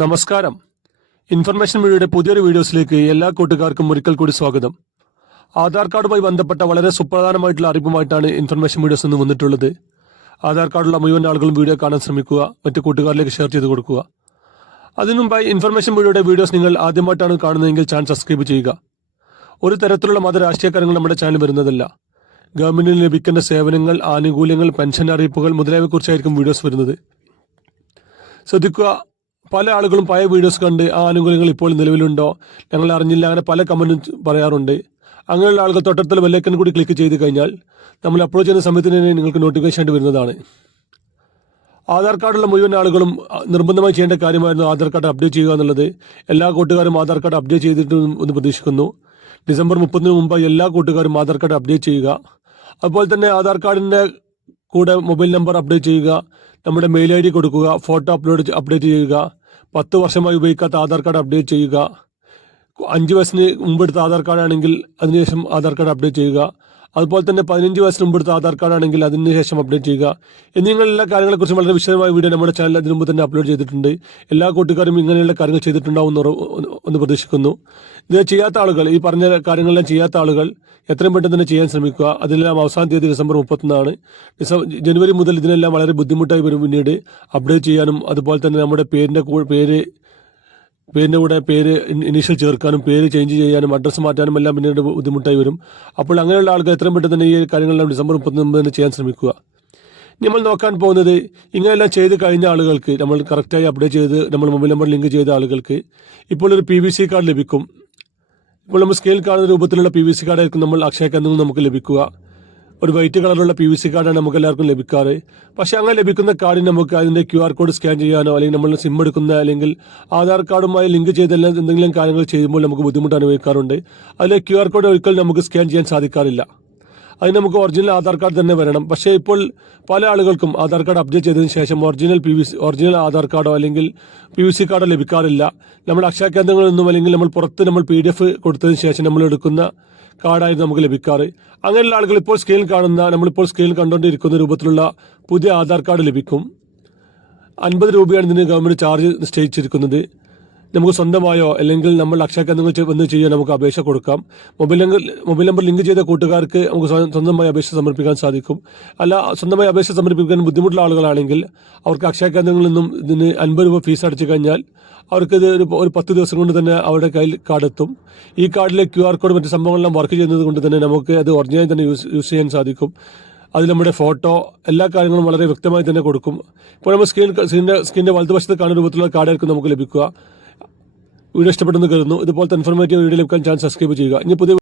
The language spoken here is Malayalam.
നമസ്കാരം. ഇൻഫർമേഷൻ മീഡിയയുടെ പുതിയൊരു വീഡിയോസിലേക്ക് എല്ലാ കൂട്ടുകാർക്കും ഒരിക്കൽ കൂടി സ്വാഗതം. ആധാർ കാർഡുമായി ബന്ധപ്പെട്ട വളരെ സുപ്രധാനമായിട്ടുള്ള അറിവുമായിട്ടാണ് ഇൻഫർമേഷൻ മീഡിയോസ് ഇന്ന് വന്നിട്ടുള്ളത്. ആധാർ കാർഡുള്ള മുഴുവൻ ആളുകളും വീഡിയോ കാണാൻ ശ്രമിക്കുക, മറ്റു കൂട്ടുകാരിലേക്ക് ഷെയർ ചെയ്ത് കൊടുക്കുക. അതിനുമുമ്പായി ഇൻഫർമേഷൻ മീഡിയയുടെ വീഡിയോസ് നിങ്ങൾ ആദ്യമായിട്ടാണ് കാണുന്നതെങ്കിൽ ചാനൽ സബ്സ്ക്രൈബ് ചെയ്യുക. ഒരു തരത്തിലുള്ള മത രാഷ്ട്രീയ കാര്യങ്ങൾ നമ്മുടെ ചാനൽ വരുന്നതല്ല. ഗവൺമെന്റിന് ലഭിക്കേണ്ട സേവനങ്ങൾ, ആനുകൂല്യങ്ങൾ, പെൻഷൻ അറിയിപ്പുകൾ മുതലായവയെക്കുറിച്ചായിരിക്കും വീഡിയോസ് വരുന്നത്. ശ്രദ്ധിക്കുക, പല ആളുകളും പഴയ വീഡിയോസ് കണ്ട് ആ ആനുകൂല്യങ്ങൾ ഇപ്പോൾ നിലവിലുണ്ടോ, ഞങ്ങൾ അറിഞ്ഞില്ല, അങ്ങനെ പല കമൻറ്റും പറയാറുണ്ട്. അങ്ങനെയുള്ള ആളുകൾ തൊട്ടടുത്തുള്ള ബെല്ലൈക്കൺ കൂടി ക്ലിക്ക് ചെയ്ത് കഴിഞ്ഞാൽ നമ്മൾ അപ്ലോഡ് ചെയ്യുന്ന സമയത്ത് തന്നെ നിങ്ങൾക്ക് നോട്ടിഫിക്കേഷൻ ആയിട്ട് വരുന്നതാണ്. ആധാർ കാർഡുള്ള മുഴുവൻ ആളുകളും നിർബന്ധമായി ചെയ്യേണ്ട കാര്യമായിരുന്നു ആധാർ കാർഡ് അപ്ഡേറ്റ് ചെയ്യുക എന്നുള്ളത്. എല്ലാ കൂട്ടുകാരും ആധാർ കാർഡ് അപ്ഡേറ്റ് ചെയ്തിട്ട് പ്രതീക്ഷിക്കുന്നു. ഡിസംബർ 30 മുമ്പ് എല്ലാ കൂട്ടുകാരും ആധാർ കാർഡ് അപ്ഡേറ്റ് ചെയ്യുക. അതുപോലെ തന്നെ ആധാർ കാർഡിൻ്റെ കൂടെ മൊബൈൽ നമ്പർ അപ്ഡേറ്റ് ചെയ്യുക, നമ്മുടെ മെയിൽ ID കൊടുക്കുക, ഫോട്ടോ അപ്ഡേറ്റ് ചെയ്യുക, 10 വർഷമായി ഉപയോഗിക്കാത്ത ആധാർ കാർഡ് അപ്ഡേറ്റ് ചെയ്യുക, 5 വയസ്സിന് മുമ്പെടുത്ത ആധാർ കാർഡാണെങ്കിൽ അതിനുശേഷം ആധാർ കാർഡ് അപ്ഡേറ്റ് ചെയ്യുക, അതുപോലെ തന്നെ 15 വയസ്സിന് മുമ്പെടുത്ത ആധാർ കാർഡാണെങ്കിൽ അതിനുശേഷം അപ്ഡേറ്റ് ചെയ്യുക എന്നിങ്ങനെയുള്ള കാര്യങ്ങളെക്കുറിച്ച് വളരെ വിശദമായ വീഡിയോ നമ്മുടെ ചാനൽ അതിനു മുമ്പ് തന്നെ അപ്ലോഡ് ചെയ്തിട്ടുണ്ട്. എല്ലാ കൂട്ടുകാരും ഇങ്ങനെയുള്ള കാര്യങ്ങൾ ചെയ്തിട്ടുണ്ടാവും എന്ന് പ്രതീക്ഷിക്കുന്നു. ഇത് ചെയ്യാത്ത ആളുകൾ, ഈ പറഞ്ഞ കാര്യങ്ങളെല്ലാം ചെയ്യാത്ത ആളുകൾ എത്രയും പെട്ടെന്ന് തന്നെ ചെയ്യാൻ ശ്രമിക്കുക. അതിലെല്ലാം അവസാന തീയതി ഡിസംബർ 31. ജനുവരി മുതൽ ഇതിനെല്ലാം വളരെ ബുദ്ധിമുട്ടായി വരും പിന്നീട് അപ്ഡേറ്റ് ചെയ്യാനും. അതുപോലെ തന്നെ നമ്മുടെ പേരിൻ്റെ കൂടെ പേര് ഇനീഷ്യൽ ചേർക്കാനും, പേര് ചേഞ്ച് ചെയ്യാനും, അഡ്രസ്സ് മാറ്റാനും എല്ലാം പിന്നീട് ബുദ്ധിമുട്ടായി വരും. അപ്പോൾ അങ്ങനെയുള്ള ആൾക്കാർ എത്രയും പെട്ടെന്ന് തന്നെ ഈ കാര്യങ്ങളെല്ലാം ഡിസംബർ 31 തന്നെ ചെയ്യാൻ ശ്രമിക്കുക. നമ്മൾ നോക്കാൻ പോകുന്നത്, ഇങ്ങനെയെല്ലാം ചെയ്ത് കഴിഞ്ഞ ആളുകൾക്ക്, നമ്മൾ കറക്റ്റായി അപ്ഡേറ്റ് ചെയ്ത് നമ്മൾ മൊബൈൽ നമ്പർ ലിങ്ക് ചെയ്ത ആളുകൾക്ക് ഇപ്പോൾ ഒരു PVC കാർഡ് ലഭിക്കും. ഇപ്പോൾ നമ്മൾ സ്ക്രീനിൽ കാണുന്ന രൂപത്തിലുള്ള PVC കാർഡായിരിക്കും നമ്മൾ അക്ഷയ കേന്ദ്രത്തിൽ നിന്ന് നമുക്ക് ലഭിക്കുക. ഒരു വൈറ്റ് കളറുള്ള PVC കാർഡാണ് നമുക്ക് എല്ലാവർക്കും ലഭിക്കാറ്. പക്ഷേ അങ്ങനെ ലഭിക്കുന്ന കാർഡിന് നമുക്ക് അതിൻ്റെ QR കോഡ് സ്കാൻ ചെയ്യാനോ, അല്ലെങ്കിൽ നമ്മൾ സിം എടുക്കുന്ന, അല്ലെങ്കിൽ ആധാർ കാർഡുമായി ലിങ്ക് ചെയ്തെല്ലാം എന്തെങ്കിലും കാര്യങ്ങൾ ചെയ്യുമ്പോൾ നമുക്ക് ബുദ്ധിമുട്ട് അനുഭവിക്കാറുണ്ട്. അതിലെ QR കോഡ് ഒരിക്കലും നമുക്ക് സ്കാൻ ചെയ്യാൻ സാധിക്കാറില്ല. അതിന് നമുക്ക് ഒറിജിനൽ ആധാർ കാർഡ് തന്നെ വരണം. പക്ഷേ ഇപ്പോൾ പല ആളുകൾക്കും ആധാർ കാർഡ് അപ്ഡേറ്റ് ചെയ്തതിന് ശേഷം ഒറിജിനൽ ആധാർ കാർഡോ അല്ലെങ്കിൽ PVC കാർഡോ ലഭിക്കാറില്ല. നമ്മൾ അക്ഷയ കേന്ദ്രങ്ങളിൽ നിന്നും അല്ലെങ്കിൽ നമ്മൾ പുറത്ത് നമ്മൾ PDF കൊടുത്തതിന് ശേഷം നമ്മൾ എടുക്കുന്ന കാർഡായിരുന്നു നമുക്ക് ലഭിക്കാറ്. അങ്ങനെയുള്ള ആളുകൾ നമ്മളിപ്പോൾ സ്ക്രീനിൽ കണ്ടുകൊണ്ടിരിക്കുന്ന രൂപത്തിലുള്ള പുതിയ ആധാർ കാർഡ് ലഭിക്കും. 50 രൂപയാണ് ഇതിന് ഗവൺമെൻറ് ചാർജ് നിശ്ചയിച്ചിരിക്കുന്നത്. നമുക്ക് സ്വന്തമായോ അല്ലെങ്കിൽ നമ്മൾ അക്ഷയ കേന്ദ്രങ്ങൾ വന്ന് ചെയ്യാൻ നമുക്ക് അപേക്ഷ കൊടുക്കാം. മൊബൈൽ നമ്പർ ലിങ്ക് ചെയ്ത കൂട്ടുകാർക്ക് നമുക്ക് സ്വന്തമായി അപേക്ഷ സമർപ്പിക്കാൻ സാധിക്കും. അല്ല, സ്വന്തമായി അപേക്ഷ സമർപ്പിക്കാൻ ബുദ്ധിമുട്ടുള്ള ആളുകളാണെങ്കിൽ അവർക്ക് അക്ഷയ കേന്ദ്രങ്ങളിൽ നിന്നും ഇതിന് 50 രൂപ ഫീസ് അടച്ചു കഴിഞ്ഞാൽ അവർക്ക് ഇത് ഒരു 10 ദിവസം കൊണ്ട് തന്നെ അവരുടെ കയ്യിൽ കാർഡ് എത്തും. ഈ കാർഡിലെ QR കോഡ് മറ്റ് സംഭവങ്ങളെല്ലാം വർക്ക് ചെയ്യുന്നത് കൊണ്ട് തന്നെ നമുക്ക് അത് ഒറിജിനൽ തന്നെ യൂസ് ചെയ്യാൻ സാധിക്കും. അതിൽ നമ്മുടെ ഫോട്ടോ, എല്ലാ കാര്യങ്ങളും വളരെ വ്യക്തമായി തന്നെ കൊടുക്കും. ഇപ്പോൾ നമ്മൾ സ്ക്രീനിൻ്റെ വലതുവശത്ത് കാണുന്ന രൂപത്തിലുള്ള കാർഡായിരിക്കും നമുക്ക് ലഭിക്കുക. വീഡിയോ ഇഷ്ടപ്പെട്ടെന്ന് കരുതുന്നു. ഇതുപോലത്തെ ഇൻഫോർമേറ്റീവ് വീഡിയോ ലഭിക്കാൻ ചാനൽ സബ്സ്ക്രൈബ് ചെയ്യുക. ഇനി പുതിയ